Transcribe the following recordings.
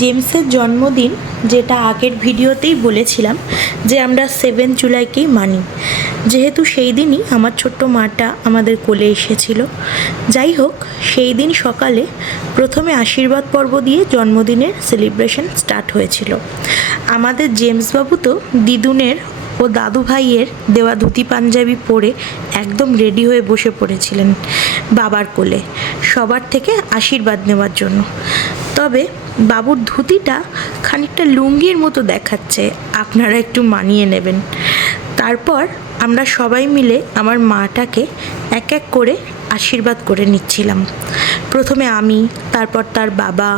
জেমসের জন্মদিন, যেটা আগের ভিডিওতেই বলেছিলাম যে আমরা 7 জুলাইকেই মানি, যেহেতু সেই দিনই আমার ছোট্ট মাটা আমাদের কোলে এসেছিল। যাই হোক, সেই দিন সকালে প্রথমে আশীর্বাদ পর্ব দিয়ে জন্মদিনের সেলিব্রেশন স্টার্ট হয়েছিল। আমাদের জেমসবাবু তো দিদুনের ও দাদু ভাইয়ের দেওয়া ধুতি পাঞ্জাবি পরে একদম রেডি হয়ে বসে পড়েছিলেন বাবার কোলে, সবার থেকে আশীর্বাদ নেওয়ার জন্য। তবে বাবুর ধুতিটা খানিকটা লুঙ্গির মতো দেখাচ্ছে, আপনারা একটু মানিয়ে নেবেন। তারপর আমরা সবাই মিলে আমার মাটাকে এক এক করে আশীর্বাদ করে নিচ্ছিলাম। প্রথমে আমি, তারপর তার বাবা,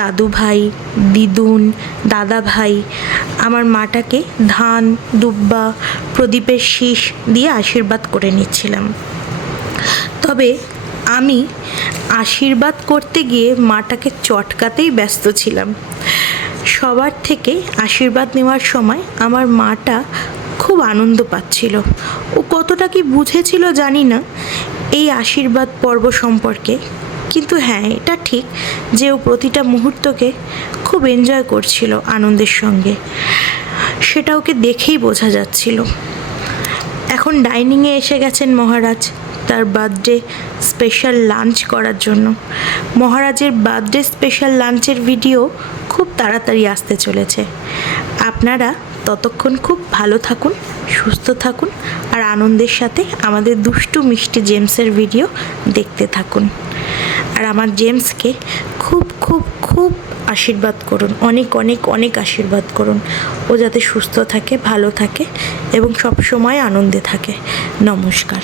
দাদু ভাই, দিদুন, দাদা ভাই আমার মাটাকে ধান, দুব্বা, প্রদীপের শীষ দিয়ে আশীর্বাদ করে নিচ্ছিলাম। তবে আমি আশীর্বাদ করতে গিয়ে মাটাকে চটকাতেই ব্যস্ত ছিলাম। সবার থেকে আশীর্বাদ নেওয়ার সময় আমার মাটা খুব আনন্দ পাচ্ছিল। ও কতটা কি বুঝেছিল জানি না এই আশীর্বাদ পর্ব সম্পর্কে, কিন্তু হ্যাঁ, এটা ঠিক যে ও প্রতিটা মুহূর্তকে খুব এনজয় করছিল আনন্দের সঙ্গে। সেটা ওকে দেখেই বোঝা যাচ্ছিল। এখন ডাইনিংয়ে এসে গেছেন মহারাজ তার বার্থডে স্পেশাল লাঞ্চ করার জন্য। মহারাজের বার্থডে স্পেশাল লাঞ্চের ভিডিও খুব তাড়াতাড়ি আসতে চলেছে। আপনারা ততক্ষণ খুব ভালো থাকুন, সুস্থ থাকুন আর আনন্দের সাথে আমাদের দুষ্টু মিষ্টি জেমসের ভিডিও দেখতে থাকুন। আর আমার জেমসকে খুব খুব খুব আশীর্বাদ করুন, অনেক অনেক অনেক আশীর্বাদ করুন। ও যাতে সুস্থ থাকে, ভালো থাকে এবং সব সময় আনন্দে থাকে। নমস্কার।